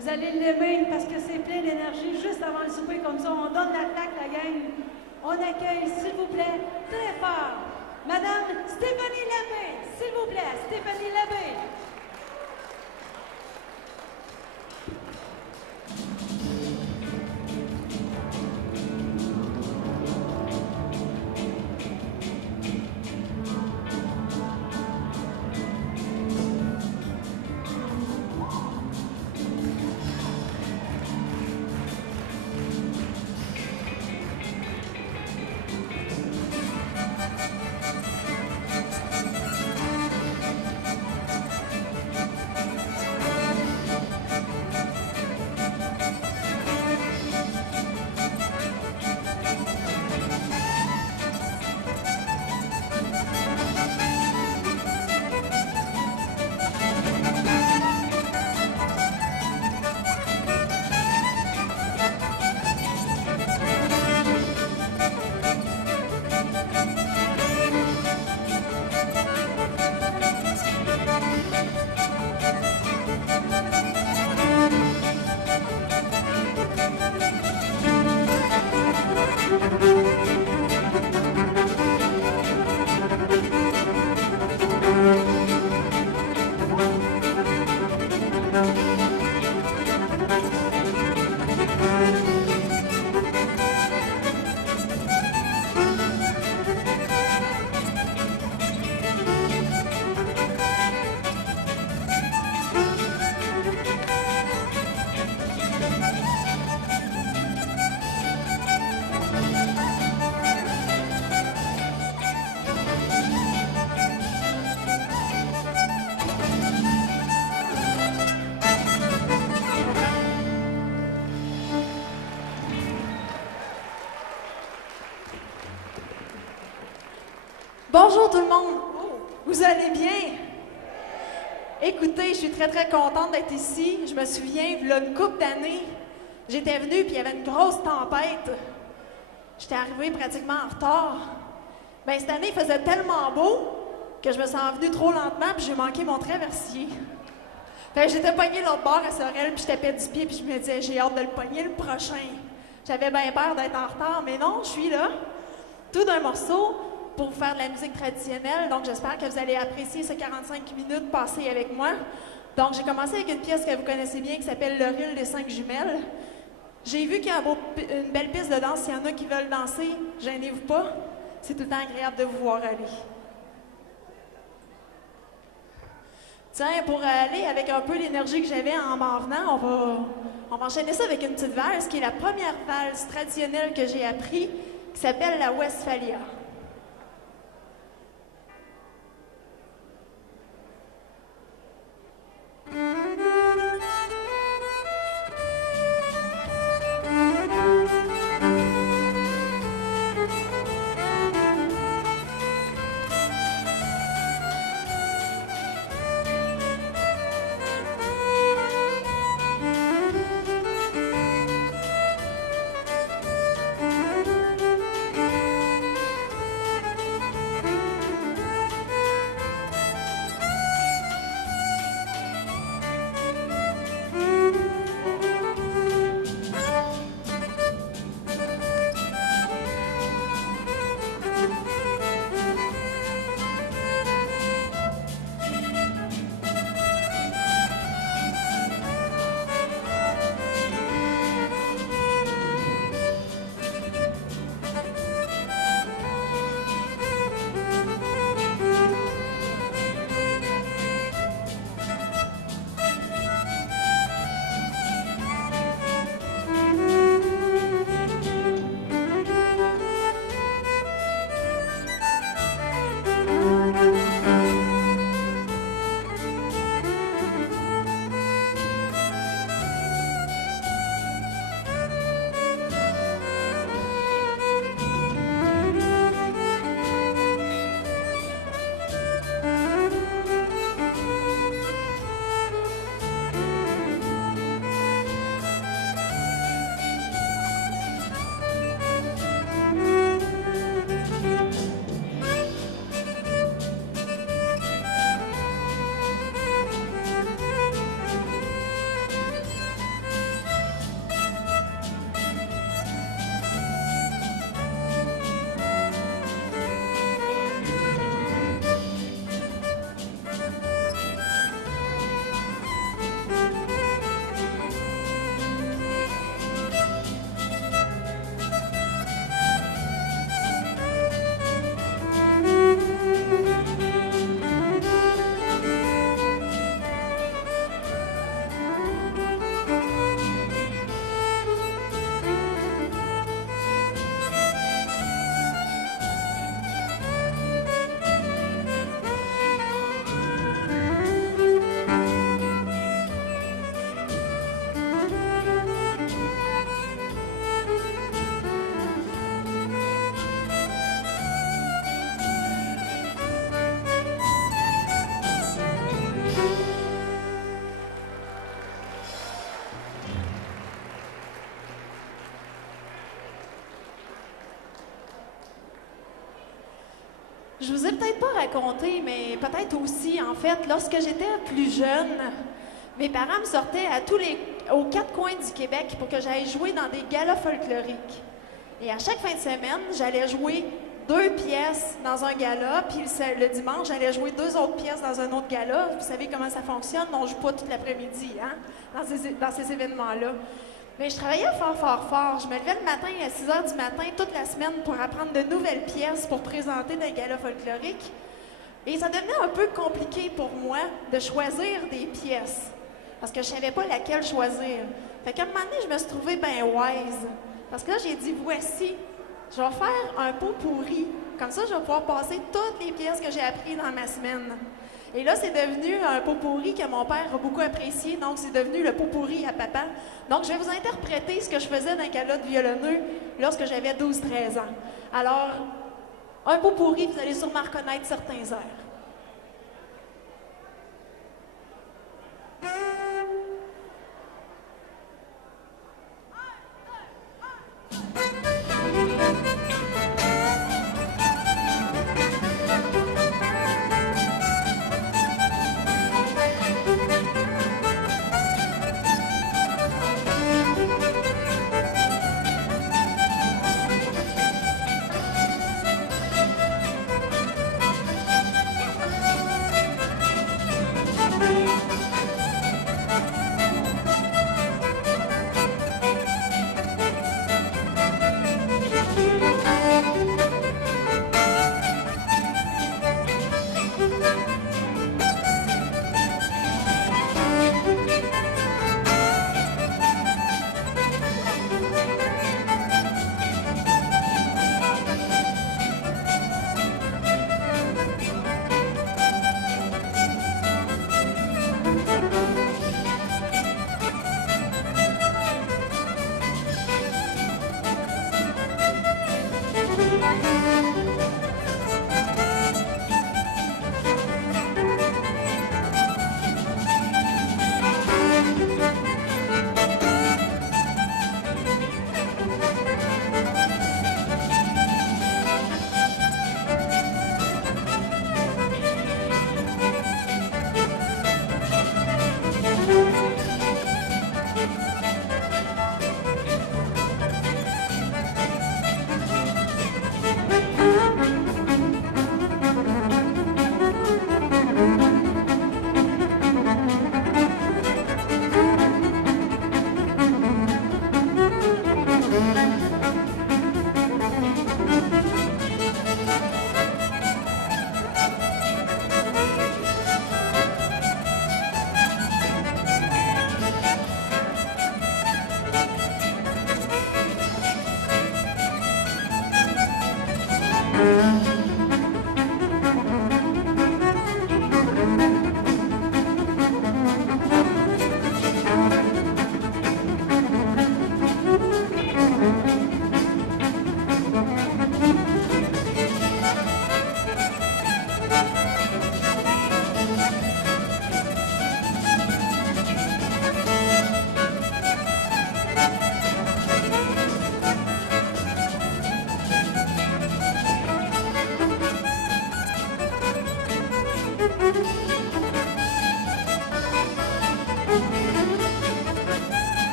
Vous allez l'aimer parce que c'est plein d'énergie juste avant le souper, comme ça, on donne la claque, la gang. On accueille, s'il vous plaît, très fort, Madame Stéphanie Labbé. S'il vous plaît, Stéphanie Labbé. Bonjour tout le monde, vous allez bien? Écoutez, je suis très contente d'être ici. Je me souviens, il y a une couple d'années, j'étais venue puis il y avait une grosse tempête. J'étais arrivée pratiquement en retard. Ben cette année, il faisait tellement beau que je me sens venue trop lentement puis j'ai manqué mon traversier. Fait que j'étais pognée l'autre bord à Sorel puis je tapais du pied puis je me disais, j'ai hâte de le pogner le prochain. J'avais bien peur d'être en retard, mais non, je suis là. Tout d'un morceau pour faire de la musique traditionnelle. Donc, j'espère que vous allez apprécier ces 45 minutes passées avec moi. Donc, j'ai commencé avec une pièce que vous connaissez bien qui s'appelle « Le Ril des 5 jumelles ». J'ai vu qu'il y a une belle piste de danse. S'il y en a qui veulent danser, gênez-vous pas. C'est tout le temps agréable de vous voir aller. Tiens, pour aller avec un peu l'énergie que j'avais en m'en venant, on va enchaîner ça avec une petite valse qui est la première valse traditionnelle que j'ai appris, qui s'appelle la Westphalia. Je vous ai peut-être pas raconté, mais peut-être aussi, en fait, lorsque j'étais plus jeune, mes parents me sortaient aux quatre coins du Québec pour que j'aille jouer dans des galas folkloriques. Et à chaque fin de semaine, j'allais jouer 2 pièces dans un gala, puis le dimanche, j'allais jouer 2 autres pièces dans un autre gala. Vous savez comment ça fonctionne, on ne joue pas toute l'après-midi, hein, dans ces événements-là. Mais je travaillais fort, fort, fort. Je me levais le matin à 6 heures du matin toute la semaine pour apprendre de nouvelles pièces pour présenter dans les galas folkloriques. Et ça devenait un peu compliqué pour moi de choisir des pièces, parce que je savais pas laquelle choisir. Fait qu'à un moment donné, je me suis trouvée bien wise. Parce que là, j'ai dit, voici, je vais faire un pot pourri. Comme ça, je vais pouvoir passer toutes les pièces que j'ai apprises dans ma semaine. Et là, c'est devenu un pot pourri que mon père a beaucoup apprécié. Donc, c'est devenu le pot pourri à papa. Donc, je vais vous interpréter ce que je faisais dans un gala de violonneux lorsque j'avais 12-13 ans. Alors, un pot pourri, vous allez sûrement reconnaître certains airs.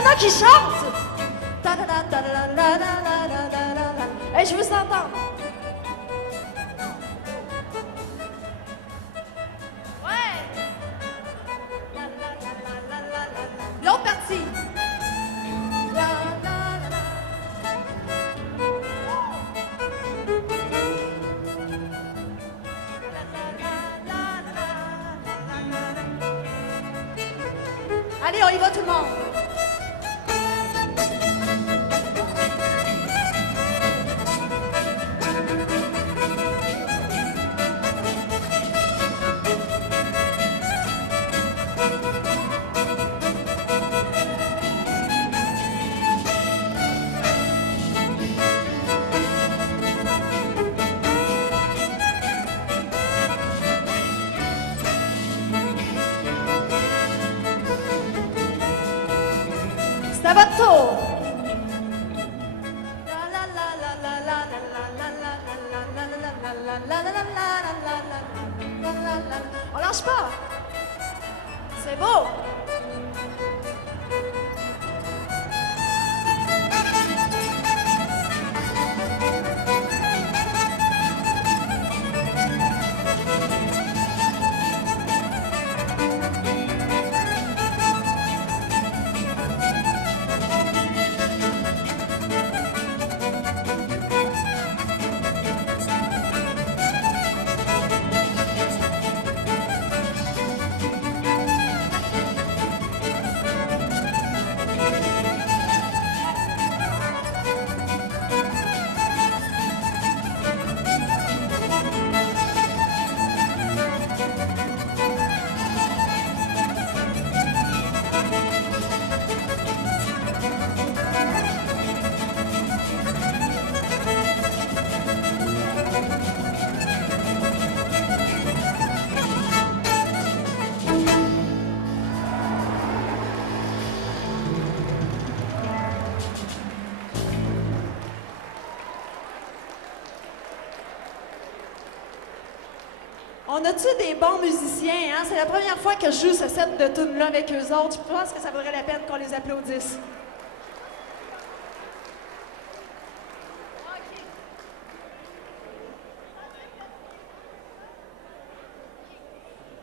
en a qui chantent? Hey, je veux s'entendre. Ouais. L'autre partie. Allez, on y va tout le monde. C'est à votre tour. On lâche pas. C'est beau. On a-tu des bons musiciens, hein? C'est la première fois que je joue ce set de tunes-là avec eux autres. Je pense que ça vaudrait la peine qu'on les applaudisse.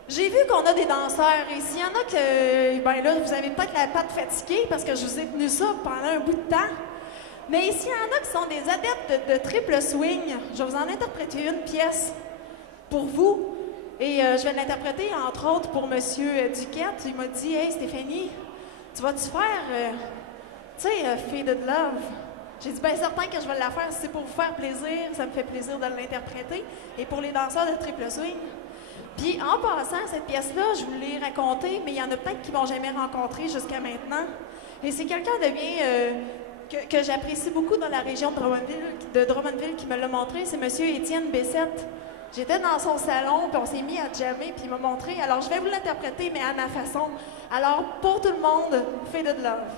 J'ai vu qu'on a des danseurs et s'il y en a que, ben là, vous avez peut-être la patte fatiguée parce que je vous ai tenu ça pendant un bout de temps. Mais s'il y en a qui sont des adeptes de triple swing, je vais vous en interpréter une pièce pour vous. Et je vais l'interpréter, entre autres, pour M. Duquette. Il m'a dit « Hey, Stéphanie, tu vas-tu faire, tu sais, Faded Love? » J'ai dit « Bien certain que je vais la faire. Si c'est pour vous faire plaisir, ça me fait plaisir de l'interpréter. Et pour les danseurs de triple swing. » Puis, en passant, cette pièce-là, je vous l'ai racontée, mais il y en a peut-être qui ne m'ont jamais rencontrée jusqu'à maintenant. Et c'est quelqu'un de bien... que j'apprécie beaucoup dans la région de Drummondville qui me l'a montré. C'est M. Étienne Bessette. J'étais dans son salon, puis on s'est mis à jammer, puis il m'a montré. Alors, je vais vous l'interpréter, mais à ma façon. Alors, pour tout le monde, Faded Love.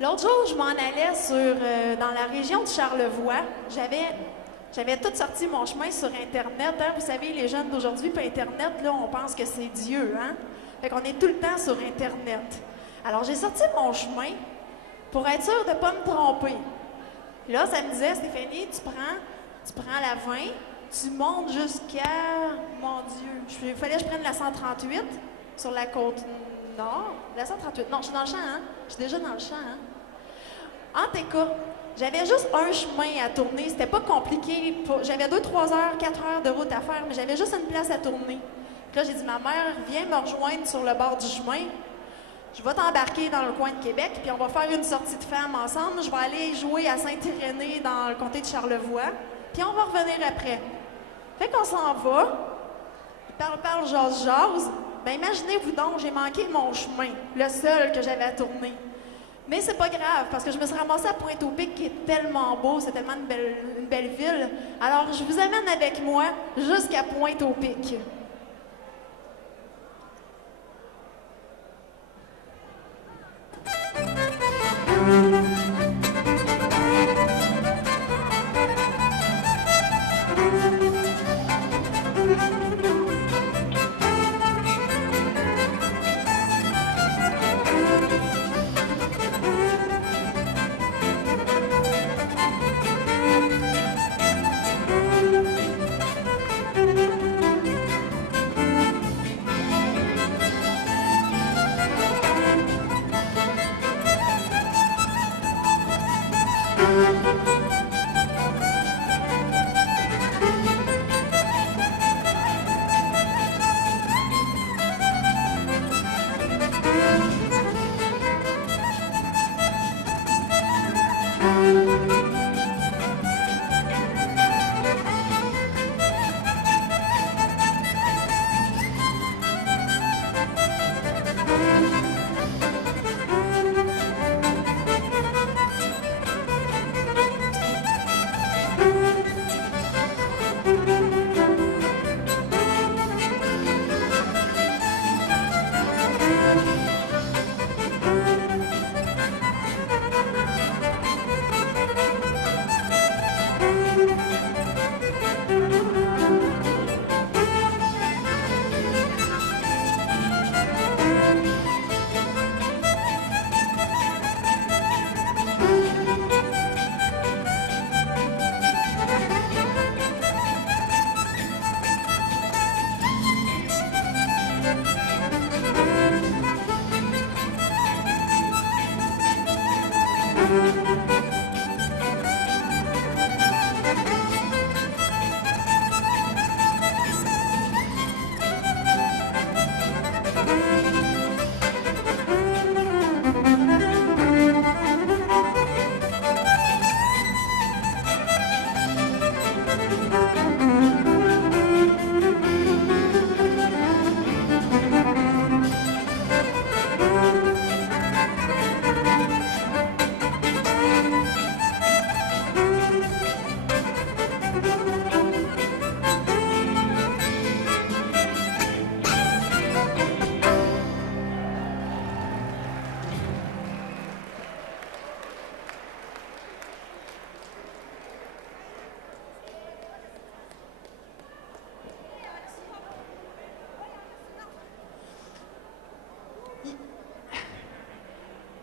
L'autre jour, je m'en allais dans la région de Charlevoix. J'avais tout sorti mon chemin sur Internet. Hein? Vous savez, les jeunes d'aujourd'hui, par Internet, là, on pense que c'est Dieu. Hein? Fait qu'on est tout le temps sur Internet. Alors, j'ai sorti mon chemin pour être sûre de ne pas me tromper. Puis là, ça me disait, Stéphanie, tu prends la 20, tu montes jusqu'à, mon Dieu, il fallait que je prenne la 138 sur la côte nord. La 138, non, je suis dans le champ, hein? Je suis déjà dans le champ, hein? En tout cas, j'avais juste un chemin à tourner. C'était pas compliqué. J'avais 2, 3 heures, 4 heures de route à faire, mais j'avais juste une place à tourner. Puis là, j'ai dit, ma mère, viens me rejoindre sur le bord du chemin. Je vais t'embarquer dans le coin de Québec, puis on va faire une sortie de femmes ensemble. Je vais aller jouer à Saint-Irénée dans le comté de Charlevoix, puis on va revenir après. Fait qu'on s'en va. Parle, jase. Ben imaginez-vous donc, j'ai manqué mon chemin, le seul que j'avais à tourner. Mais c'est pas grave, parce que je me suis ramassée à Pointe-au-Pic, qui est tellement beau, c'est tellement une belle ville. Alors, je vous amène avec moi jusqu'à Pointe-au-Pic.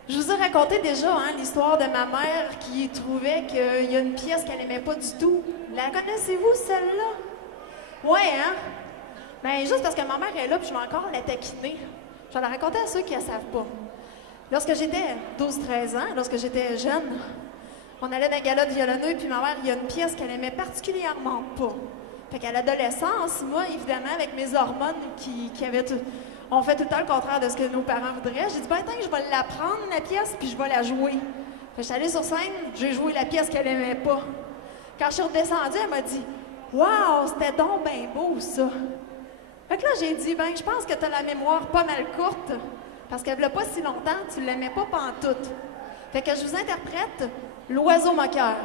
Je vous ai raconté déjà l'histoire de ma mère qui trouvait qu'il y a une pièce qu'elle n'aimait pas du tout. La connaissez-vous, celle-là? Ouais, hein? Ben, juste parce que ma mère est là, puis je vais encore la taquiner. Je vais la raconter à ceux qui ne la savent pas. Lorsque j'étais 12-13 ans, lorsque j'étais jeune, on allait dans un gala de violonneux, puis ma mère, il y a une pièce qu'elle aimait particulièrement pas. Fait qu'à l'adolescence, moi, évidemment, avec mes hormones qui avaient tout... On fait tout le temps le contraire de ce que nos parents voudraient. J'ai dit, ben, attends, je vais la prendre, la pièce, puis je vais la jouer. Fait que je suis allée sur scène, j'ai joué la pièce qu'elle aimait pas. Quand je suis redescendue, elle m'a dit, waouh, c'était donc bien beau, ça. Fait que là, j'ai dit, ben, je pense que tu as la mémoire pas mal courte, parce qu'elle ne pas si longtemps, tu l'aimais pas pantoute. Fait que je vous interprète L'oiseau moqueur.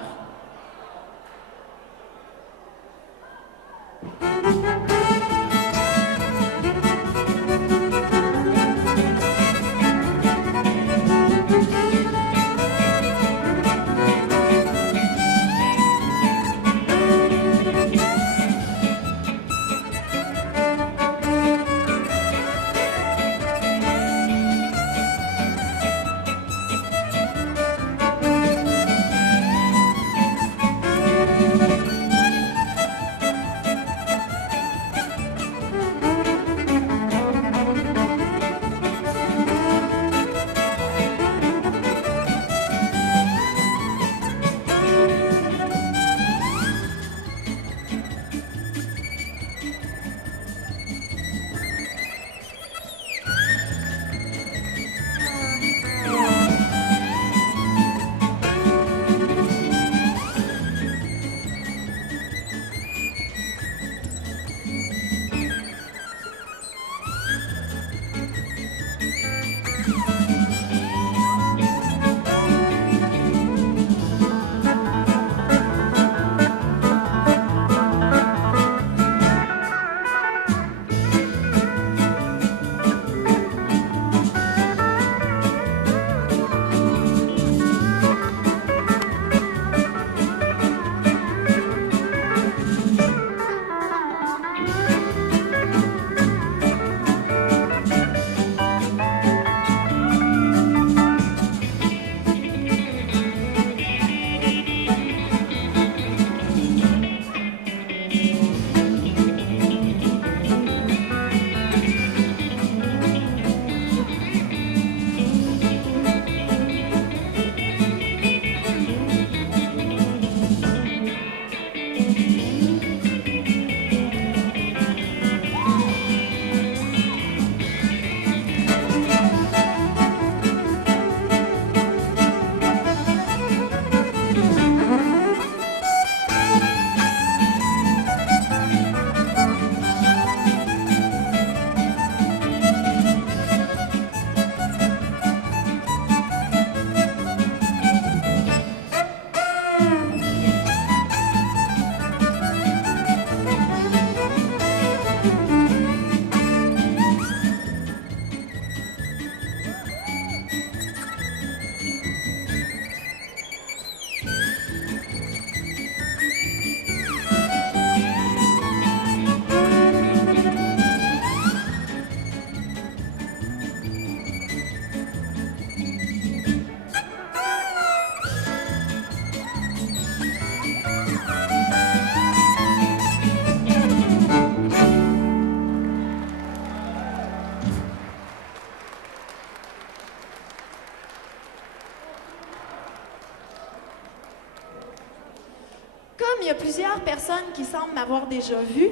Comme il y a plusieurs personnes qui semblent m'avoir déjà vu,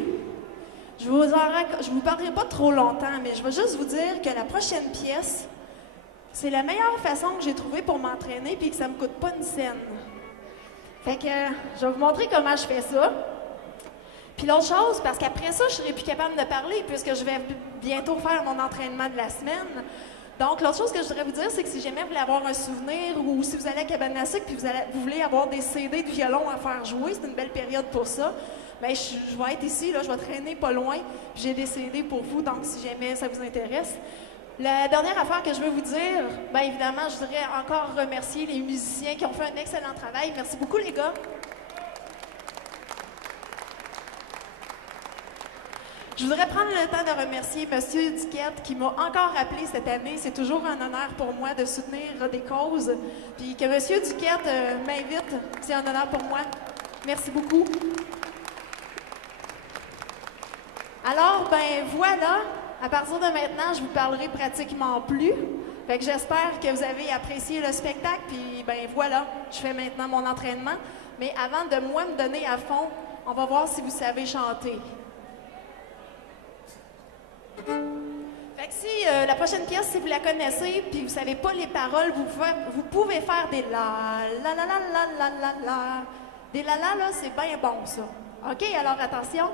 je vous parlerai pas trop longtemps, mais je vais juste vous dire que la prochaine pièce, c'est la meilleure façon que j'ai trouvée pour m'entraîner puis que ça me coûte pas une scène. Fait que je vais vous montrer comment je fais ça. Puis l'autre chose, parce qu'après ça, je serai plus capable de parler puisque je vais bientôt faire mon entraînement de la semaine. Donc, l'autre chose que je voudrais vous dire, c'est que si jamais vous voulez avoir un souvenir ou si vous allez à Cabane-la-Sucre puis vous voulez avoir des CD de violon à faire jouer, c'est une belle période pour ça, bien, je vais être ici, là, je vais traîner pas loin, puis j'ai des CD pour vous, donc si jamais ça vous intéresse. La dernière affaire que je veux vous dire, bien évidemment, je voudrais encore remercier les musiciens qui ont fait un excellent travail. Merci beaucoup, les gars. Je voudrais prendre le temps de remercier M. Duquette qui m'a encore appelé cette année. C'est toujours un honneur pour moi de soutenir des causes. Puis que M. Duquette m'invite, c'est un honneur pour moi. Merci beaucoup. Alors, ben voilà, à partir de maintenant, je vous parlerai pratiquement plus. Fait que j'espère que vous avez apprécié le spectacle. Puis ben voilà, je fais maintenant mon entraînement. Mais avant de moi me donner à fond, on va voir si vous savez chanter. Fait que si la prochaine pièce, si vous la connaissez puis vous savez pas les paroles, vous pouvez faire des la la la la la la la la. Des la la là, c'est bien bon ça. OK, alors attention.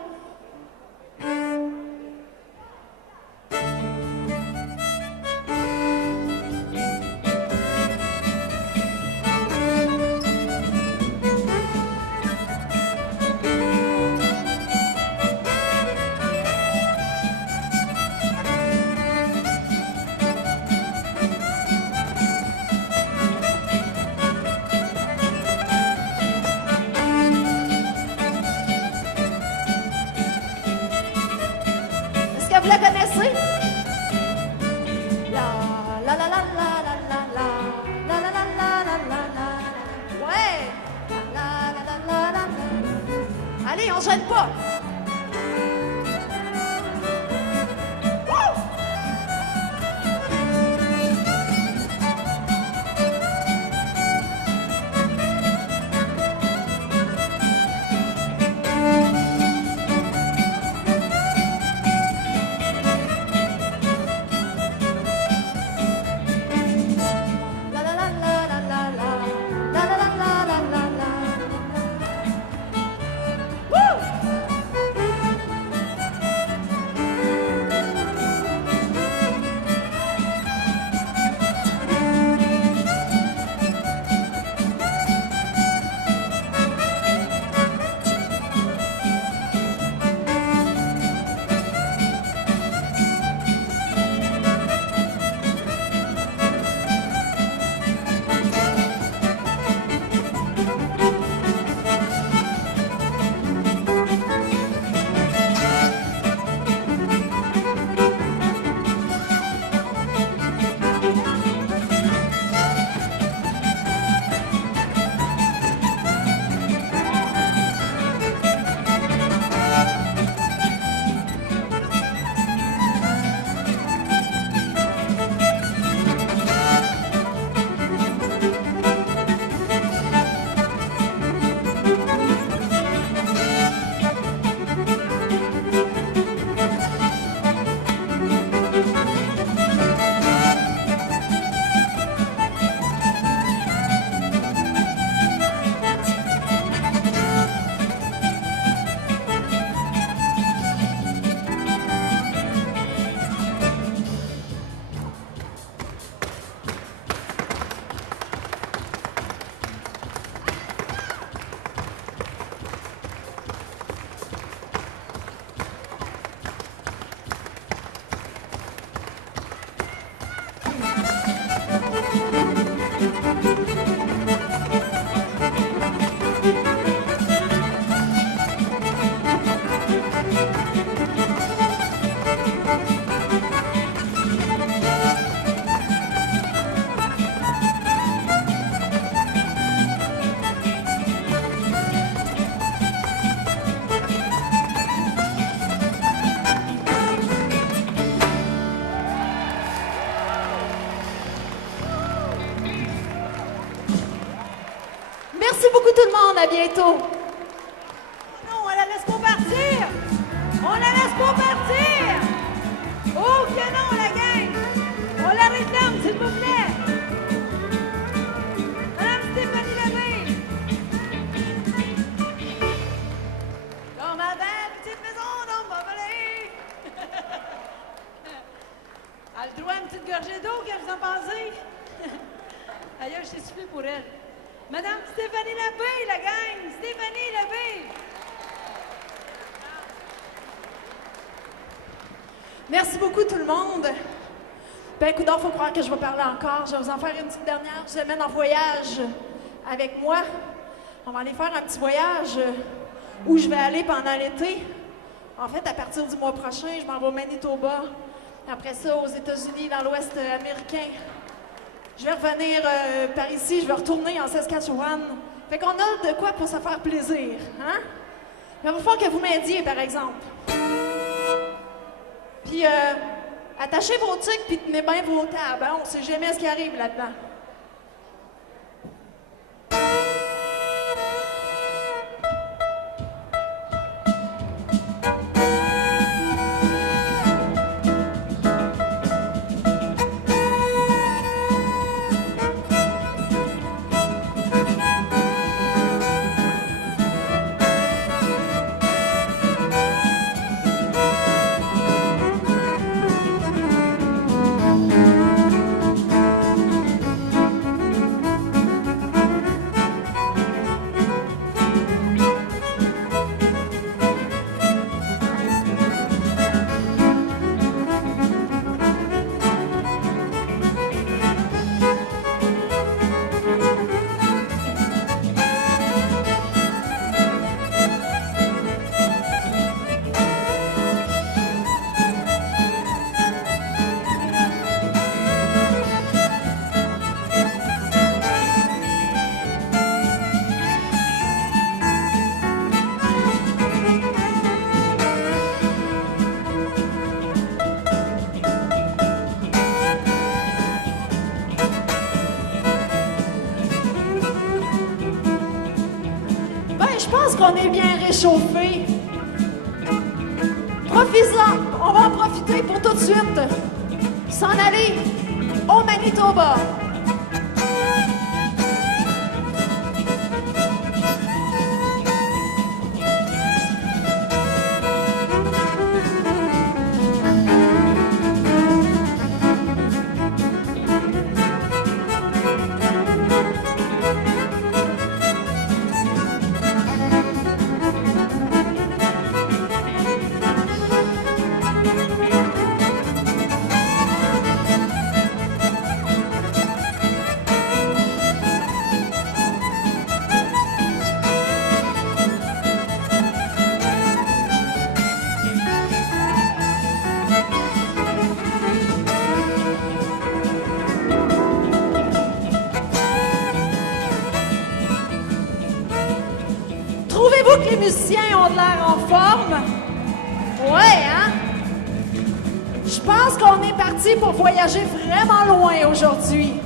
Merci beaucoup tout le monde, à bientôt. Non, on la laisse pas partir! On la laisse pas partir! Oh que non, la gang! On la réclame, s'il vous plaît! Madame Stéphanie Labbé! Comme à belle petite maison dans ma vallée! Elle a le droit à une petite gorgée d'eau, qu'est-ce que vous en pensez? Ailleurs, je t'ai soufflé pour elle. Madame Stéphanie Labbé, la gang! Stéphanie Labbé! Merci beaucoup tout le monde. Ben, écoute, il faut croire que je vais parler encore. Je vais vous en faire une petite dernière. Je vous amène en voyage avec moi. On va aller faire un petit voyage où je vais aller pendant l'été. En fait, à partir du mois prochain, je m'en vais au Manitoba. Après ça, aux États-Unis, dans l'Ouest américain. Je vais revenir par ici, je vais retourner en Saskatchewan. Fait qu'on a de quoi pour se faire plaisir, hein? Il va falloir que vous m'aidiez, par exemple. Puis, attachez vos trucs puis tenez bien vos tables, hein? On sait jamais ce qui arrive là-dedans. Je pense qu'on est bien réchauffé. Profitez-en, on va en profiter pour tout de suite s'en aller au Manitoba. Trouvez-vous que les musiciens ont de l'air en forme? Ouais, hein? Je pense qu'on est parti pour voyager vraiment loin aujourd'hui.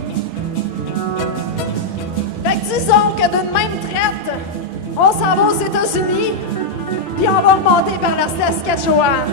Fait que disons que d'une même traite, on s'en va aux États-Unis, puis on va remonter par la Saskatchewan.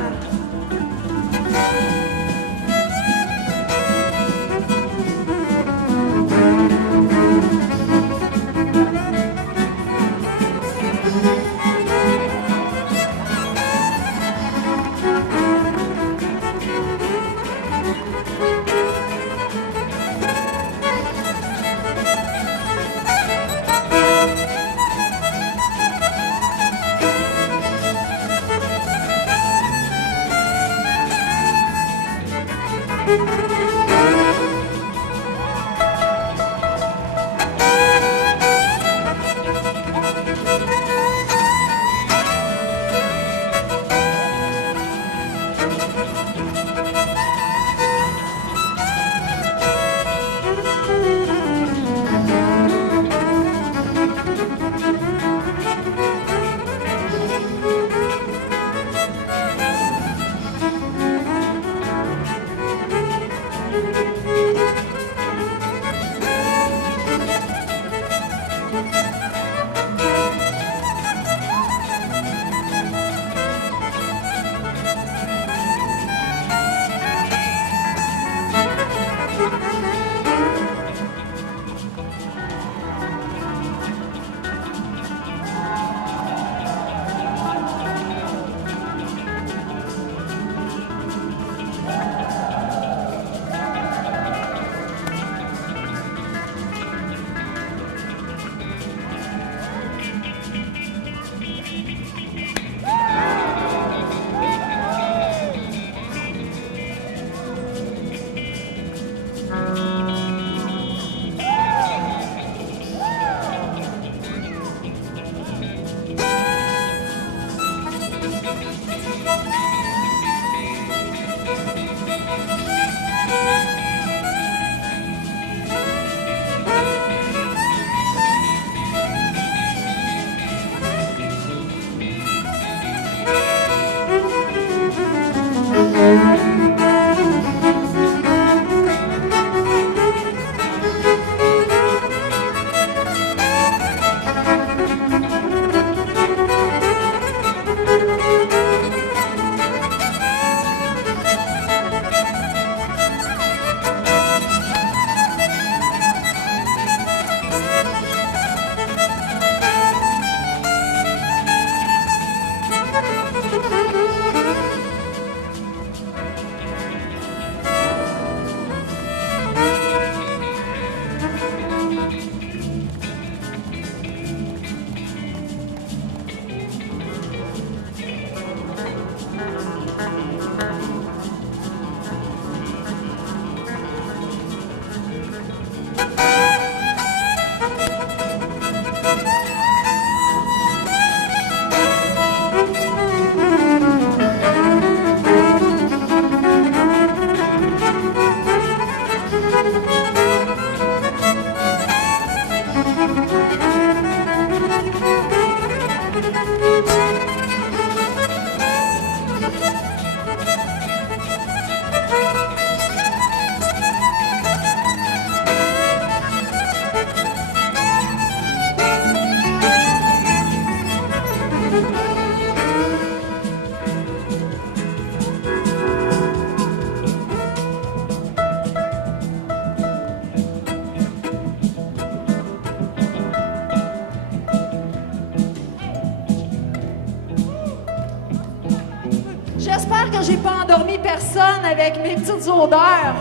personne avec mes petites odeurs.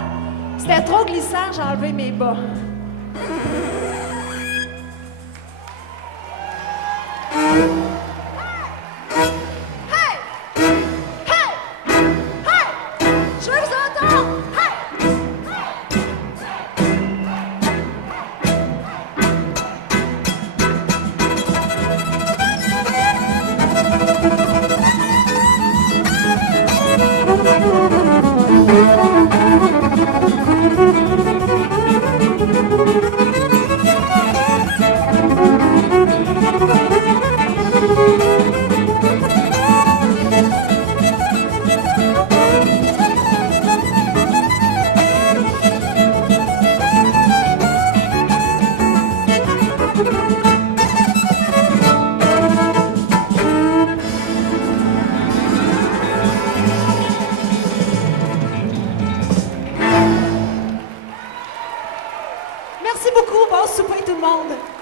C'était trop glissant, j'ai enlevé mes bas. Merci beaucoup, bon souper tout le monde.